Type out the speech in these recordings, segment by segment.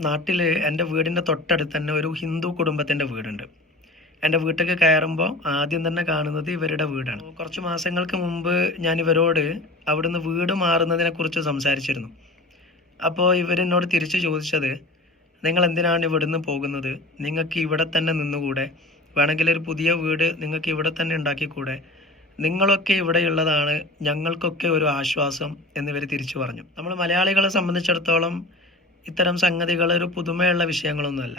നാട്ടിൽ എന്റെ വീടിന്റെ തൊട്ടടുത്ത് തന്നെ ഒരു ഹിന്ദു കുടുംബത്തിന്റെ വീടുണ്ട്. എന്റെ വീട്ടിലേക്ക് കയറുമ്പോൾ ആദ്യം തന്നെ കാണുന്നത് ഇവരുടെ വീടാണ്. കുറച്ച് മാസങ്ങൾക്ക് മുമ്പ് ഞാൻ ഇവരോട് അവിടുന്ന് വീട് മാറുന്നതിനെ കുറിച്ച് സംസാരിച്ചിരുന്നു. അപ്പോൾ ഇവരെന്നോട് തിരിച്ചു ചോദിച്ചത് നിങ്ങൾ എന്തിനാണ് ഇവിടുന്ന് പോകുന്നത്? നിങ്ങൾക്ക് ഇവിടെ തന്നെ നിന്നുകൂടെ? വേണമെങ്കിൽ ഒരു പുതിയ വീട് നിങ്ങൾക്ക് ഇവിടെ തന്നെ ഉണ്ടാക്കിക്കൂടെ? നിങ്ങളൊക്കെ ഇവിടെയുള്ളതാണ് ഞങ്ങൾക്കൊക്കെ ഒരു ആശ്വാസം എന്നിവർ തിരിച്ചു പറഞ്ഞു. നമ്മൾ മലയാളികളെ സംബന്ധിച്ചിടത്തോളം ഇത്തരം സംഗതികൾ ഒരു പുതുമയുള്ള വിഷയങ്ങളൊന്നുമല്ല.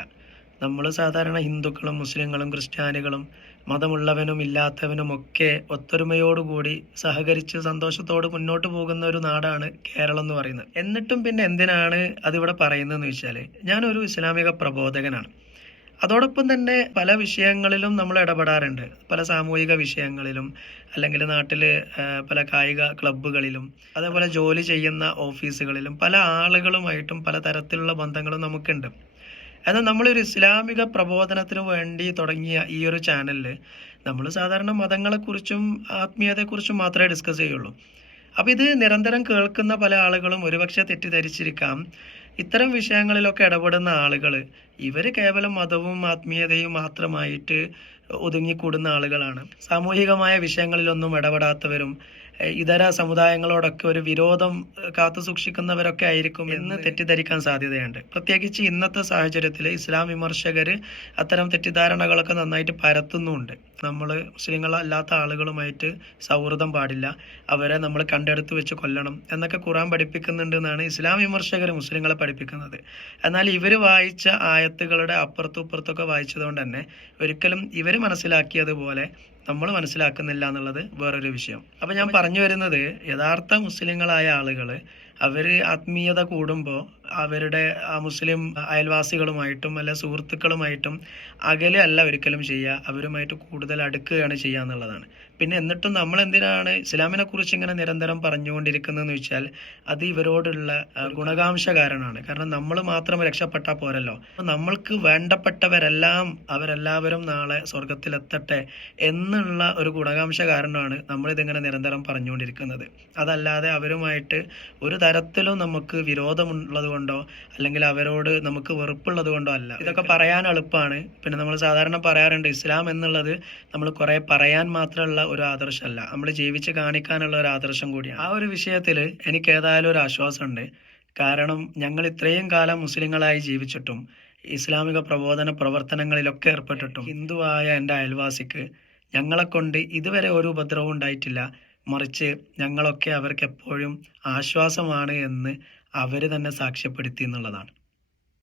നമ്മൾ സാധാരണ ഹിന്ദുക്കളും മുസ്ലിങ്ങളും ക്രിസ്ത്യാനികളും മതമുള്ളവനും ഇല്ലാത്തവനും ഒക്കെ ഒത്തൊരുമയോടുകൂടി സഹകരിച്ച് സന്തോഷത്തോട് മുന്നോട്ട് പോകുന്ന ഒരു നാടാണ് കേരളം എന്ന് പറയുന്നത്. എന്നിട്ടും പിന്നെ എന്തിനാണ് അതിവിടെ പറയുന്നതെന്ന് വെച്ചാൽ ഞാനൊരു ഇസ്ലാമിക പ്രബോധകനാണ്. അതോടൊപ്പം തന്നെ പല വിഷയങ്ങളിലും നമ്മൾ ഇടപെടാറുണ്ട്. പല സാമൂഹിക വിഷയങ്ങളിലും അല്ലെങ്കിൽ നാട്ടിൽ പല കായിക ക്ലബ്ബുകളിലും അതേപോലെ ജോലി ചെയ്യുന്ന ഓഫീസുകളിലും പല ആളുകളുമായിട്ടും പല തരത്തിലുള്ള ബന്ധങ്ങളും നമുക്കുണ്ട്. എന്നാൽ നമ്മളൊരു ഇസ്ലാമിക പ്രബോധനത്തിന് വേണ്ടി തുടങ്ങിയ ഈ ഒരു ചാനലിൽ നമ്മൾ സാധാരണ മതങ്ങളെക്കുറിച്ചും ആത്മീയതയെക്കുറിച്ചും മാത്രമേ ഡിസ്കസ് ചെയ്യുള്ളൂ. അപ്പോൾ ഇത് നിരന്തരം കേൾക്കുന്ന പല ആളുകളും ഒരുപക്ഷെ തെറ്റിദ്ധരിച്ചിരിക്കാം. ഇത്തരം വിഷയങ്ങളിലൊക്കെ ഇടപെടുന്ന ആളുകൾ ഇവർ കേവലം മതവും ആത്മീയതയും മാത്രമായിട്ട് ഒതുങ്ങിക്കൂടുന്ന ആളുകളാണ്. സാമൂഹികമായ വിഷയങ്ങളിലൊന്നും ഇടപെടാത്തവരും ഇതര സമുദായങ്ങളോടൊക്കെ ഒരു വിരോധം കാത്തു സൂക്ഷിക്കുന്നവരൊക്കെ ആയിരിക്കും എന്ന് തെറ്റിദ്ധരിക്കാൻ സാധ്യതയുണ്ട്. പ്രത്യേകിച്ച് ഇന്നത്തെ സാഹചര്യത്തിൽ ഇസ്ലാം വിമർശകർ അത്തരം തെറ്റിദ്ധാരണകളൊക്കെ നന്നായിട്ട് പരത്തുന്നുണ്ട്. നമ്മൾ മുസ്ലിങ്ങളല്ലാത്ത ആളുകളുമായിട്ട് സൗഹൃദം പാടില്ല. അവരെ നമ്മൾ കണ്ടെടുത്ത് വെച്ച് കൊല്ലണം എന്നൊക്കെ ഖുറാൻ പഠിപ്പിക്കുന്നുണ്ട് എന്നാണ് ഇസ്ലാം വിമർശകർ മുസ്ലിങ്ങളെ പഠിപ്പിക്കുന്നത്. എന്നാൽ ഇവർ വായിച്ച ആയത്തുകളുടെ അപ്പുറത്തും ഇപ്പുറത്തൊക്കെ വായിച്ചതുകൊണ്ട് തന്നെ ഒരിക്കലും ഇവർ മനസ്സിലാക്കിയതുപോലെ നമ്മൾ മനസ്സിലാക്കുന്നില്ല എന്നുള്ളത് വേറൊരു വിഷയം. അപ്പം ഞാൻ പറഞ്ഞു വരുന്നത് യഥാർത്ഥ മുസ്ലിങ്ങളായ ആളുകൾ അവർ ആത്മീയത കൂടുമ്പോൾ അവരുടെ മുസ്ലിം അയൽവാസികളുമായിട്ടും അല്ല സുഹൃത്തുക്കളുമായിട്ടും അകലെ അല്ല ഒരിക്കലും ചെയ്യുക അവരുമായിട്ട് കൂടുതൽ അടുക്കുകയാണ് ചെയ്യുക എന്നുള്ളതാണ്. പിന്നെ എന്നിട്ടും നമ്മൾ എന്തിനാണ് ഇസ്ലാമിനെ കുറിച്ച് ഇങ്ങനെ നിരന്തരം പറഞ്ഞുകൊണ്ടിരിക്കുന്നതെന്ന് വെച്ചാൽ അത് ഇവരോടുള്ള ഗുണകാംക്ഷ കാരണമാണ്. കാരണം നമ്മൾ മാത്രം രക്ഷപ്പെട്ടാൽ പോരല്ലോ. നമ്മൾക്ക് വേണ്ടപ്പെട്ടവരെല്ലാം അവരെല്ലാവരും നാളെ സ്വർഗത്തിലെത്തട്ടെ എന്നുള്ള ഒരു ഗുണകാംക്ഷ കാരണമാണ് നമ്മളിതിങ്ങനെ നിരന്തരം പറഞ്ഞുകൊണ്ടിരിക്കുന്നത്. അതല്ലാതെ അവരുമായിട്ട് ഒരു തരത്തിലും നമുക്ക് വിരോധമുള്ളത് കൊണ്ടോ അല്ലെങ്കിൽ അവരോട് നമുക്ക് വെറുപ്പുള്ളത് കൊണ്ടോ അല്ല. ഇതൊക്കെ പറയാൻ എളുപ്പമാണ്. പിന്നെ നമ്മൾ സാധാരണ പറയാറുണ്ട് ഇസ്ലാം എന്നുള്ളത് നമ്മൾ കുറെ പറയാൻ മാത്രമുള്ള ഒരു ആദർശമല്ല. നമ്മൾ ജീവിച്ച് കാണിക്കാനുള്ള ഒരു ആദർശം കൂടിയാണ്. ആ ഒരു വിഷയത്തിൽ എനിക്ക് ഏതായാലും ഒരു ആശ്വാസമുണ്ട്. കാരണം ഞങ്ങൾ ഇത്രയും കാലം മുസ്ലിങ്ങളായി ജീവിച്ചിട്ടും ഇസ്ലാമിക പ്രബോധന പ്രവർത്തനങ്ങളിലൊക്കെ ഏർപ്പെട്ടിട്ടും ഹിന്ദുവായ എന്റെ അയൽവാസിക്ക് ഞങ്ങളെ കൊണ്ട് ഇതുവരെ ഒരു ഉപദ്രവവും ഉണ്ടായിട്ടില്ല. മറിച്ച് ഞങ്ങളൊക്കെ അവർക്ക് എപ്പോഴും ആശ്വാസമാണ് എന്ന് അവർ തന്നെ സാക്ഷ്യപ്പെടുത്തി എന്നുള്ളതാണ്.